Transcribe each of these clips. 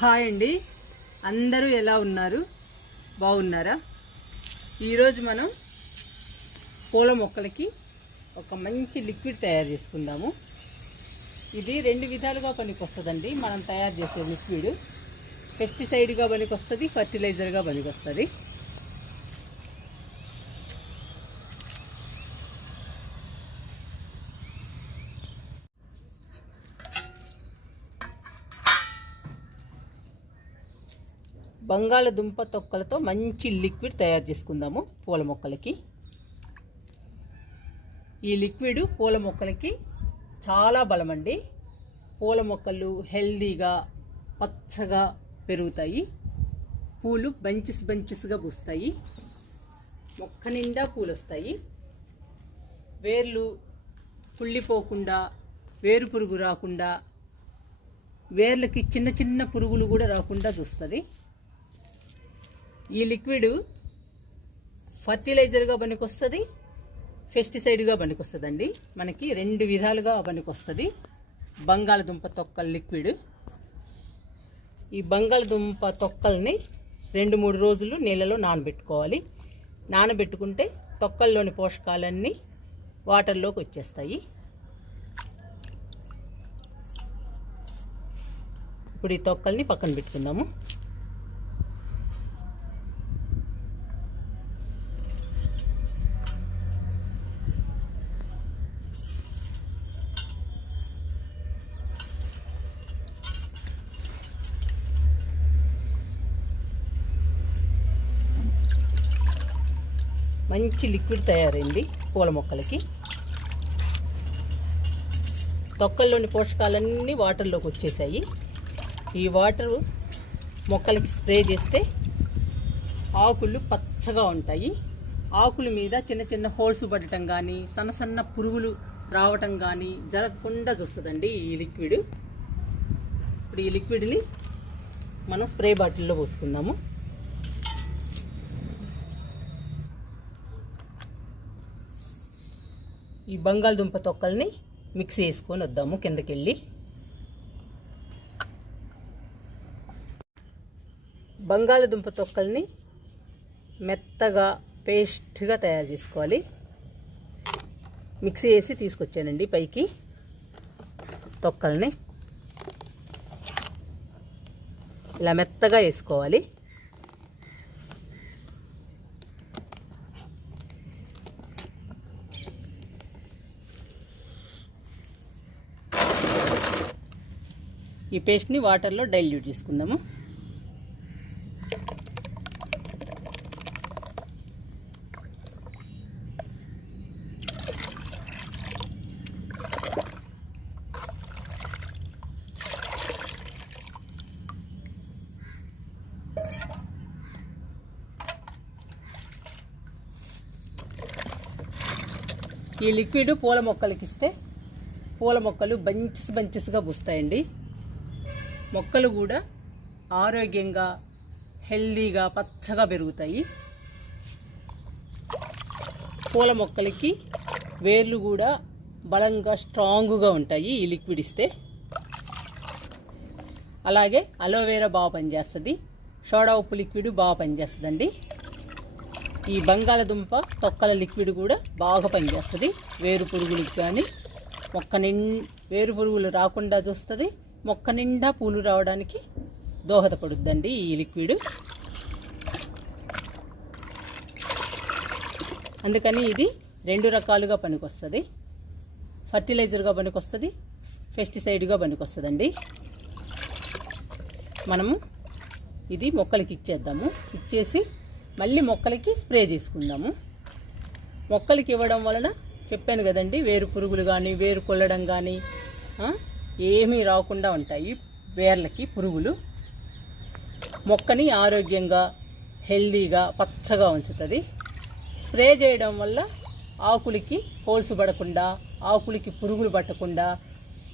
Hi అండి. అందరూ ఎలా ఉన్నారు? బాగున్నారా? ఈరోజు మనం పూల మొక్కలకి ఒక మంచి లిక్విడ్ తయారు చేసుకుందాము. ఇది రెండు విధాలుగా పనికొస్తుందండి. మనం తయారు చేసే లిక్విడ్ పెస్టిసైడ్గా పనికొస్తుంది ఫర్టిలైజర్గా పనికొస్తుంది. బంగాళదుంప తొక్కలతో మంచి లిక్విడ్ తయారు చేసుకుందాము పూల మొక్కలకి. ఈ లిక్విడ్ పూల మొక్కలకి చాలా బలమండి. పూల మొక్కలు హెల్దీగా పచ్చగా పెరుగుతాయి. పూలు బంచెస్ బంచెస్గా పూస్తాయి. మొక్క నిండా పూలు వస్తాయి వేర్లు కుళ్ళిపోకుండా వేరు పురుగు రాకుండా వేర్లకి చిన్న చిన్న పురుగులు కూడా రాకుండా చూస్తుంది. ఈ లిక్విడ్ ఫర్టిలైజర్గా పనికొస్తుంది పెస్టిసైడ్గా పనికొస్తుందండి. మనకి రెండు విధాలుగా పనికొస్తుంది. బంగాళదుంప తొక్కల లిక్విడ్. ఈ బంగాళదుంప తొక్కల్ని రెండు మూడు రోజులు నీళ్ళలో నానబెట్టుకోవాలి. నానబెట్టుకుంటే తొక్కల్లోని పోషకాలన్నీ వాటర్లోకి వచ్చేస్తాయి. ఇప్పుడు ఈ తొక్కల్ని పక్కన పెట్టుకుందాము. మంచి లిక్విడ్ తయారైంది పూల మొక్కలకి. తొక్కల్లోని పోషకాలన్నీ వాటర్లోకి వచ్చేసాయి. ఈ వాటరు మొక్కలకి స్ప్రే చేస్తే ఆకులు పచ్చగా ఉంటాయి. ఆకుల మీద చిన్న చిన్న హోల్స్ పడటం కానీ సన్న సన్న పురుగులు రావటం కానీ జరగకుండా చూస్తుందండి ఈ లిక్విడ్. ఇప్పుడు ఈ లిక్విడ్ని మనం స్ప్రే బాటిల్లో పోసుకుందాము. ఈ బంగాళదుంప తొక్కల్ని మిక్సీ వేసుకొని వద్దాము కిందకెళ్ళి. బంగాళదుంప తొక్కల్ని మెత్తగా పేస్ట్గా తయారు చేసుకోవాలి. మిక్సీ వేసి తీసుకొచ్చానండి పైకి తొక్కల్ని. ఇలా మెత్తగా వేసుకోవాలి. ఈ పేస్ట్ని వాటర్లో డైల్యూట్ చేసుకుందాము. ఈ లిక్విడ్ పూల మొక్కలకి ఇస్తే పూల మొక్కలు బంచెస్ బంచెస్గా పూస్తాయండి. మొక్కలు కూడా ఆరోగ్యంగా హెల్దీగా పచ్చగా పెరుగుతాయి. పూల మొక్కలకి వేర్లు కూడా బలంగా స్ట్రాంగ్గా ఉంటాయి. ఈ లిక్విడ్ ఇస్తే. అలాగే అలోవేరా బాగా పనిచేస్తుంది. సోడా ఉప్పు లిక్విడ్ బాగా పనిచేస్తుందండి. ఈ బంగాళదుంప తొక్కల లిక్విడ్ కూడా బాగా పనిచేస్తుంది. వేరు పురుగులకు కానీ మొక్క నిం వేరు పురుగులు రాకుండా చూస్తుంది. మొక్క నిండా పూలు రావడానికి దోహదపడుద్దండి ఈ లిక్విడ్. అందుకని ఇది రెండు రకాలుగా పనికొస్తుంది. ఫర్టిలైజర్గా పనికొస్తుంది పెస్టిసైడ్గా పనికొస్తుందండి. మనము ఇది మొక్కలకి ఇచ్చేద్దాము. ఇచ్చేసి మళ్ళీ మొక్కలకి స్ప్రే చేసుకుందాము. మొక్కలకి ఇవ్వడం వలన చెప్పాను కదండి వేరు పురుగులు కానీ వేరు కొల్లడం కానీ ఏమీ రాకుండా ఉంటాయి. వేర్లకి పురుగులు. మొక్కని ఆరోగ్యంగా హెల్దీగా పచ్చగా ఉంచుతుంది. స్ప్రే చేయడం వల్ల ఆకులకి హోల్స్ పడకుండా ఆకులకి పురుగులు పట్టకుండా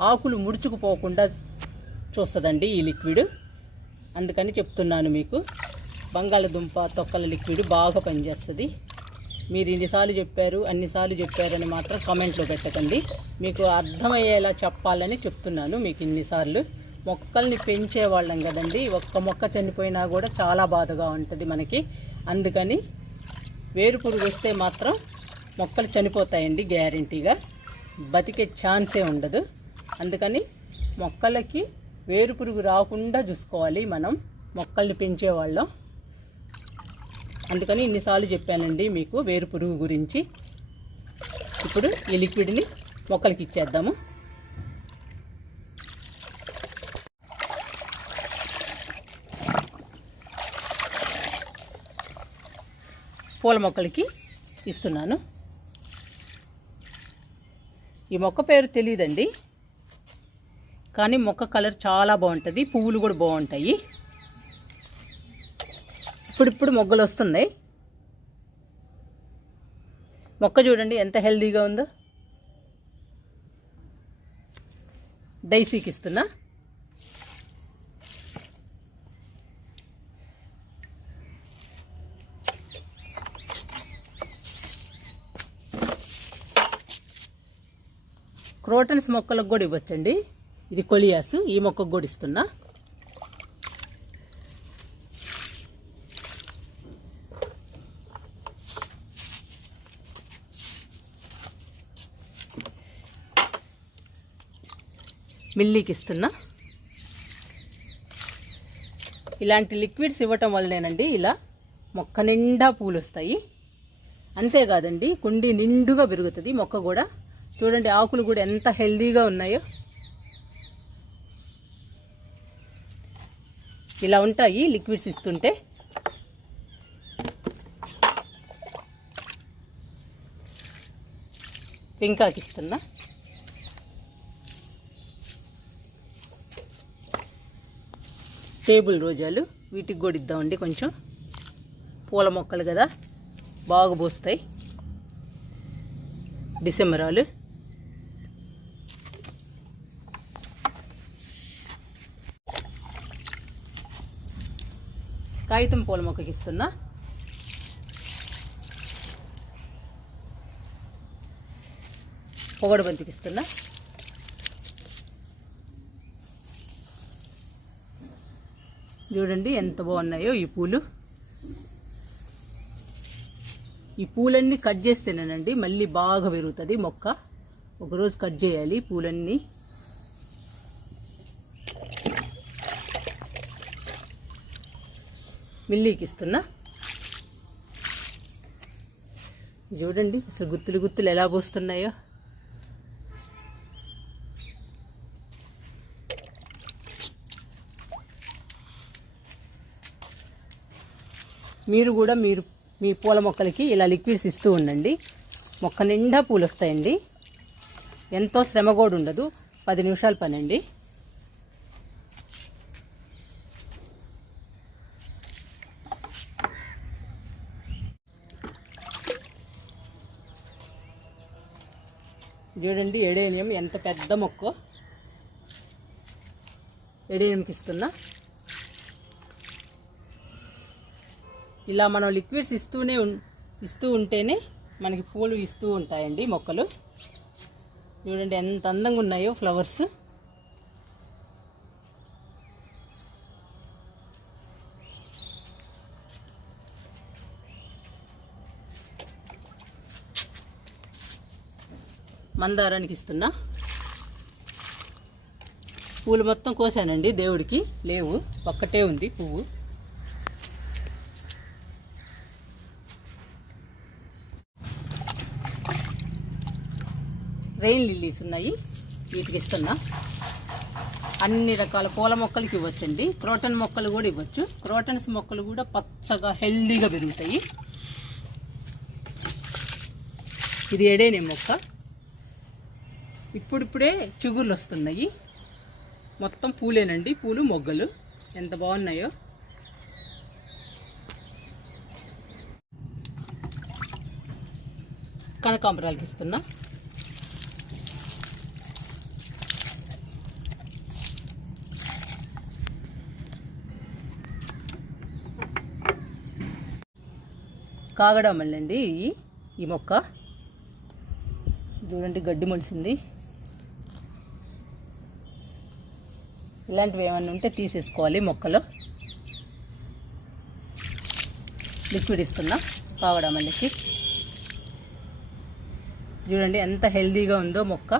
ఆకులు ముడుచుకుపోకుండా చూస్తుందండి ఈ లిక్విడ్. అందుకని చెప్తున్నాను మీకు. బంగాళదుంప తొక్కల లిక్విడ్ బాగా పనిచేస్తుంది. మీరు ఇన్నిసార్లు చెప్పారు అన్నిసార్లు చెప్పారని మాత్రం కమెంట్లో పెట్టకండి. మీకు అర్థమయ్యేలా చెప్పాలని చెప్తున్నాను మీకు ఇన్నిసార్లు. మొక్కల్ని పెంచేవాళ్ళం కదండి ఒక్క మొక్క చనిపోయినా కూడా చాలా బాధగా ఉంటుంది మనకి. అందుకని వేరు పురుగు వస్తే మాత్రం మొక్కలు చనిపోతాయండి గ్యారంటీగా. బతికే ఛాన్సే ఉండదు. అందుకని మొక్కలకి వేరు పురుగు రాకుండా చూసుకోవాలి మనం మొక్కల్ని పెంచేవాళ్ళం అందుకని ఇన్నిసార్లు చెప్పానండి మీకు వేరు పురుగు గురించి. ఇప్పుడు ఈ లిక్విడ్ని మొక్కలకి ఇచ్చేద్దాము. పూల మొక్కలకి ఇస్తున్నాను. ఈ మొక్క పేరు తెలియదండి కానీ మొక్క కలర్ చాలా బాగుంటుంది పువ్వులు కూడా బాగుంటాయి. ఇప్పుడిప్పుడు మొగ్గలు వస్తున్నాయి మొక్క చూడండి ఎంత హెల్దీగా ఉందో. డైసీకి ఇస్తున్నా క్రోటన్స్ మొక్కలకు కూడా ఇవ్వచ్చండి. ఇది కొలియాసు ఈ మొక్కకు కూడా ఇస్తున్నా. మిల్లీకి ఇస్తున్నా ఇలాంటి లిక్విడ్స్ ఇవ్వటం వల్లనేనండి ఇలా మొక్క నిండా పూలు వస్తాయి అంతేకాదండి కుండి నిండుగా పెరుగుతుంది మొక్క కూడా. చూడండి ఆకులు కూడా ఎంత హెల్దీగా ఉన్నాయో. ఇలా ఉంటాయి లిక్విడ్స్ ఇస్తుంటే. పింకాకి టేబుల్ రోజాలు. వీటికి కూడా ఇద్దామండి కొంచెం. పూల మొక్కలు కదా. బాగా పోస్తాయి. డిసెంబరాలు. కాగితం పూల మొక్కకి ఇస్తున్నా. పొగడు బంతికి ఇస్తున్నా. చూడండి ఎంత బాగున్నాయో ఈ పూలు. ఈ పూలన్నీ కట్ చేస్తేనేనండి మళ్ళీ బాగా పెరుగుతుంది మొక్క. ఒకరోజు కట్ చేయాలి పూలన్నీ. మిల్లీకి ఇస్తున్నా. చూడండి అసలు గుత్తులు గుత్తులు ఎలా పోస్తున్నాయో. మీరు కూడా మీరు మీ పూల మొక్కలకి ఇలా లిక్విడ్స్ ఇస్తూ ఉండండి. మొక్క నిండా పూలు వస్తాయండి ఎంతో శ్రమ కూడా ఉండదు. పది నిమిషాలు పని అండి చూడండి ఎడేనియం ఎంత పెద్ద మొక్క? ఎడేనియంకి ఇస్తున్నా ఇలా మనం లిక్విడ్స్ ఇస్తూనే ఇస్తూ ఉంటేనే మనకి పూలు ఇస్తూ ఉంటాయండి మొక్కలు. చూడండి ఎంత అందంగా ఉన్నాయో ఫ్లవర్స్ మందారానికి ఇస్తున్నా. పూలు మొత్తం కోసానండి దేవుడికి. లేవు ఒక్కటే ఉంది పువ్వు. రెయిన్ లిల్లీస్ ఉన్నాయి. వీటికి ఇస్తున్నా. అన్ని రకాల పూల మొక్కలకి ఇవ్వచ్చండి. క్రోటన్ మొక్కలు కూడా ఇవ్వచ్చు. క్రోటన్స్ మొక్కలు కూడా పచ్చగా హెల్దీగా పెరుగుతాయి. ఇది ఎడేనే మొక్క. ఇప్పుడిప్పుడే చిగుర్లు వస్తున్నాయి. మొత్తం పూలేనండి. పూలు మొగ్గలు. ఎంత బాగున్నాయో. కనకాంబరాలకి ఇస్తున్నా. కాగడామల్లండి ఈ ఈ మొక్క. చూడండి గడ్డి మొలిసింది. ఇలాంటివి ఏమైనా ఉంటే తీసేసుకోవాలి మొక్కలో. లిక్విడ్ ఇస్తున్నా కావడం మల్లికి చూడండి ఎంత హెల్దీగా ఉందో మొక్క.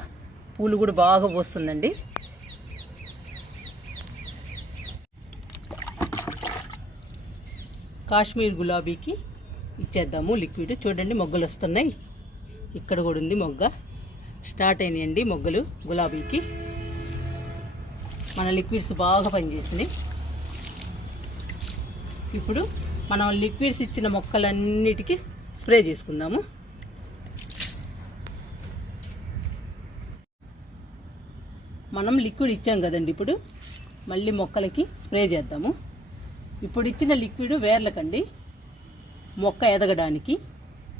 పూలు కూడా బాగా పోస్తుందండి. కాశ్మీర్ గులాబీకి ఇచ్చేద్దాము లిక్విడ్ చూడండి మొగ్గలు వస్తున్నాయి. ఇక్కడ కూడా ఉంది మొగ్గ. స్టార్ట్ అయినాయండి మొగ్గలు గులాబీకి మన లిక్విడ్స్ బాగా పనిచేసినాయి ఇప్పుడు మనం లిక్విడ్స్ ఇచ్చిన మొక్కలన్నిటికీ స్ప్రే చేసుకుందాము. మనం లిక్విడ్ ఇచ్చాం కదండి ఇప్పుడు. మళ్ళీ మొక్కలకి స్ప్రే చేద్దాము. ఇప్పుడు ఇచ్చిన లిక్విడ్ వేర్లకండి. మొక్క ఎదగడానికి.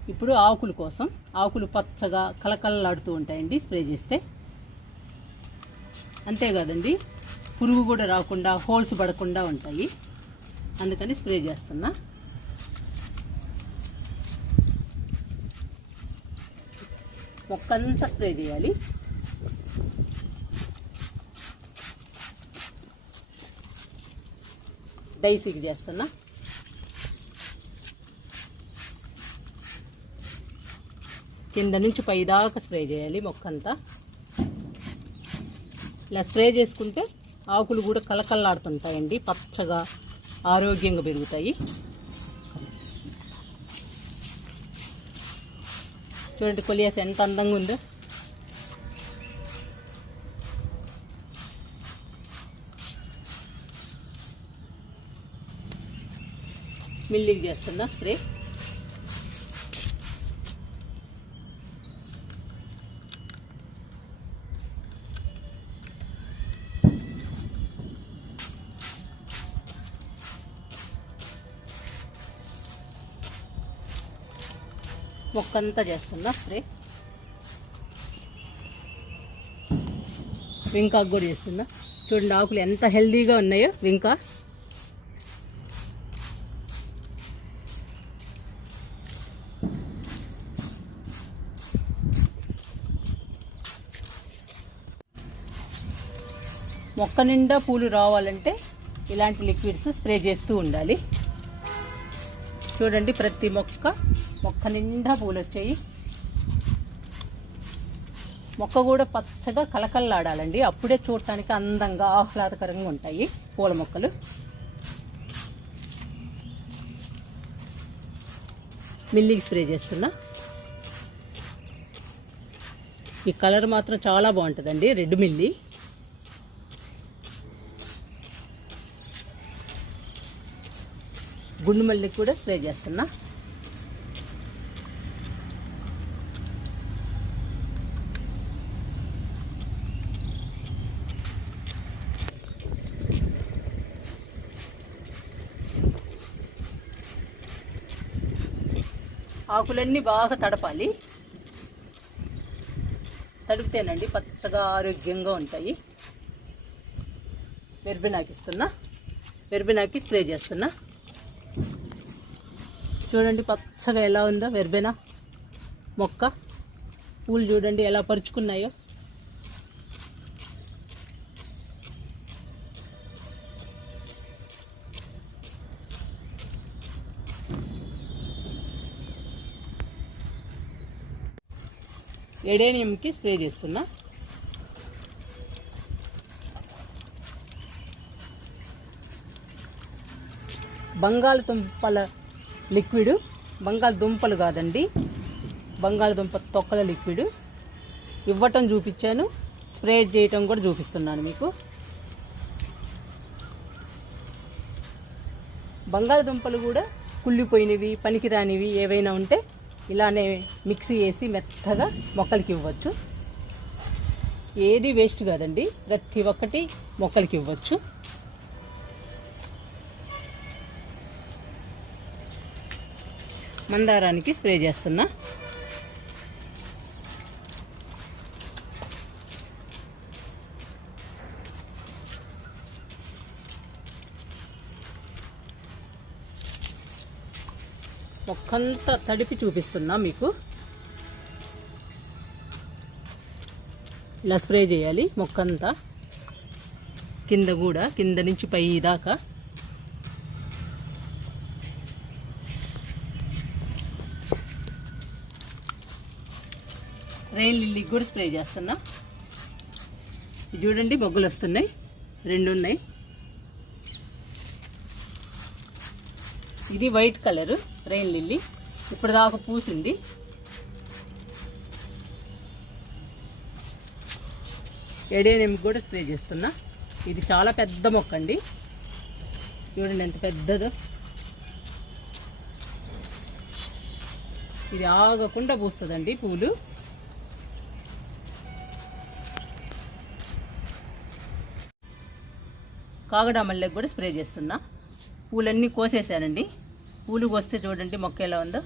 ఇప్పుడు ఆకుల కోసం ఆకులు పచ్చగా కలకలలాడుతూ ఉంటాయండి స్ప్రే చేస్తే. అంతేకాదండి పురుగు కూడా రాకుండా హోల్స్ పడకుండా ఉంటాయి. అందుకని స్ప్రే చేస్తున్నా. మొక్కంతా స్ప్రే చేయాలి. డైసీకి చేస్తున్నా. కింద నుంచి పై దాకా స్ప్రే చేయాలి మొక్కంతా. ఇలా స్ప్రే చేసుకుంటే ఆకులు కూడా కలకల్లాడుతుంటాయండి పచ్చగా ఆరోగ్యంగా పెరుగుతాయి. చూడండి కొలియాస్ ఎంత అందంగా ఉందో. మిల్లికి చేస్తున్నా స్ప్రే? అంతా చేస్తున్నా స్ప్రే వింకాకు కూడా చేస్తున్నా. చూడండి ఆకులు ఎంత హెల్దీగా ఉన్నాయో వింకా. మొక్క నిండా పూలు రావాలంటే ఇలాంటి లిక్విడ్స్ స్ప్రే చేస్తూ ఉండాలి. చూడండి ప్రతి మొక్క మొక్క నిండా పూలు వచ్చాయి మొక్క కూడా పచ్చగా కలకల్లాడాలండి అప్పుడే చూడటానికి అందంగా ఆహ్లాదకరంగా ఉంటాయి పూల మొక్కలు. మిల్లికి స్ప్రే చేస్తున్నా. ఈ కలర్ మాత్రం చాలా బాగుంటుందండి రెడ్ మిల్లి. గుండు మల్లికి కూడా స్ప్రే చేస్తున్నా. ఆకులన్నీ బాగా తడపాలి. తడిపితేనండి పచ్చగా ఆరోగ్యంగా ఉంటాయి. వెర్బినాకిస్తున్నా. వెర్బినాకి స్ప్రే చేస్తున్నా. చూడండి పచ్చగా ఎలా ఉందో వెర్బెనా మొక్క. పూలు చూడండి ఎలా పరుచుకున్నాయో. ఎడేనియంకి స్ప్రే చేస్తున్నా. బంగాళదుంపల లిక్విడ్ బంగాళదుంపలు కాదండి బంగాళదుంప తొక్కల లిక్విడ్. ఇవ్వటం చూపించాను స్ప్రే చేయటం కూడా చూపిస్తున్నాను మీకు. బంగాళదుంపలు కూడా కుళ్ళిపోయినవి పనికిరానివి ఏవైనా ఉంటే ఇలానే మిక్సీ వేసి మెత్తగా మొక్కలకి ఇవ్వచ్చు. ఏది వేస్ట్ కాదండి ప్రతి ఒక్కటి మొక్కలకి ఇవ్వచ్చు. మందారానికి స్ప్రే చేస్తున్నా. కొంత తడిపి చూపిస్తున్నా మీకు. ఇలా స్ప్రే చేయాలి మొక్కంతా. కింద కూడా కింద నుంచి పై దాకా. రెయిన్ లిల్లీకి కూడా స్ప్రే చేస్తున్నా. చూడండి మొగ్గులు వస్తున్నాయి. రెండు ఉన్నాయి. ఇది వైట్ కలర్ రెయిన్ లిల్లీ. ఇప్పుడు దాకా పూసింది. ఎడేనేమి కూడా స్ప్రే చేస్తున్నా. ఇది చాలా పెద్ద మొక్క అండి చూడండి ఎంత పెద్దదో. ఇది ఆగకుండా పూస్తుందండి పూలు. కాగడామల్లెకి కూడా స్ప్రే చేస్తున్నా. పూలన్నీ కోసేసానండి పూలు వస్తే చూడండి మొక్క ఎలా ఉందో.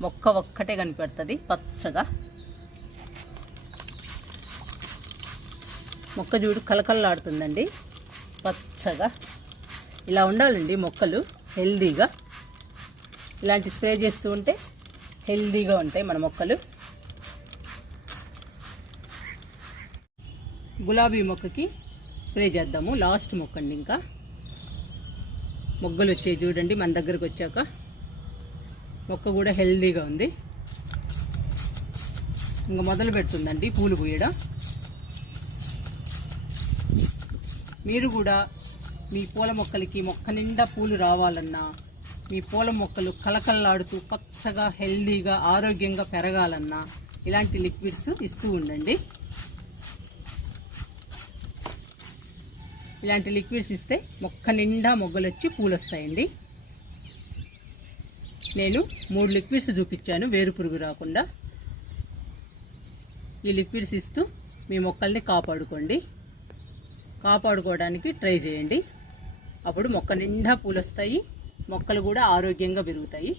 మొక్క ఒక్కటే కనిపెడుతుంది పచ్చగా. మొక్క చూడు కలకల్లాడుతుందండి పచ్చగా. ఇలా ఉండాలండి మొక్కలు హెల్దీగా. ఇలాంటి స్ప్రే చేస్తూ ఉంటే హెల్దీగా ఉంటాయి మన మొక్కలు. గులాబీ మొక్కకి స్ప్రే చేద్దాము లాస్ట్ మొక్క అండి ఇంకా. మొగ్గలు వచ్చాయి చూడండి మన దగ్గరకు వచ్చాక. మొక్క కూడా హెల్దీగా ఉంది. ఇంకా మొదలు పెడుతుందండి పూలు పూయడం. మీరు కూడా మీ పూల మొక్కలకి మొక్క నిండా పూలు రావాలన్నా మీ పూల మొక్కలు కలకల్లాడుతూ పచ్చగా హెల్దీగా ఆరోగ్యంగా పెరగాలన్నా ఇలాంటి లిక్విడ్స్ ఇస్తూ ఉండండి. ఇలాంటి లిక్విడ్స్ ఇస్తే మొక్క నిండా మొగ్గలు వచ్చి పూలు వస్తాయండి నేను మూడు లిక్విడ్స్ చూపించాను వేరు పురుగు రాకుండా. ఈ లిక్విడ్స్ ఇస్తూ మీ మొక్కల్ని కాపాడుకోండి. కాపాడుకోవడానికి ట్రై చేయండి. అప్పుడు మొక్క నిండా పూలు వస్తాయి మొక్కలు కూడా ఆరోగ్యంగా పెరుగుతాయి.